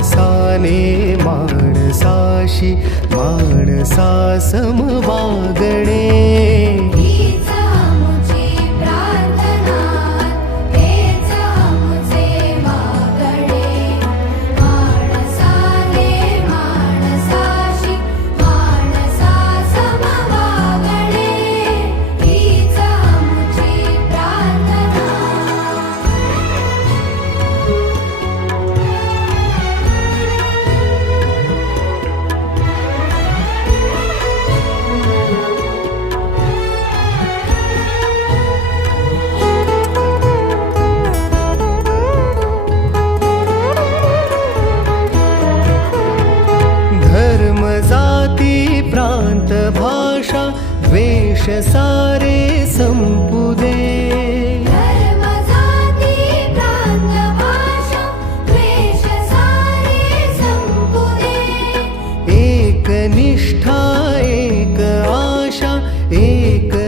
माणसाने माणसाशी माणसा सम वागणे. प्रांत भाषा द्वेष सारे संपू दे. धर्म जाती प्रांत भाषा द्वेष सारे संपू दे. एक निष्ठा एक आशा एक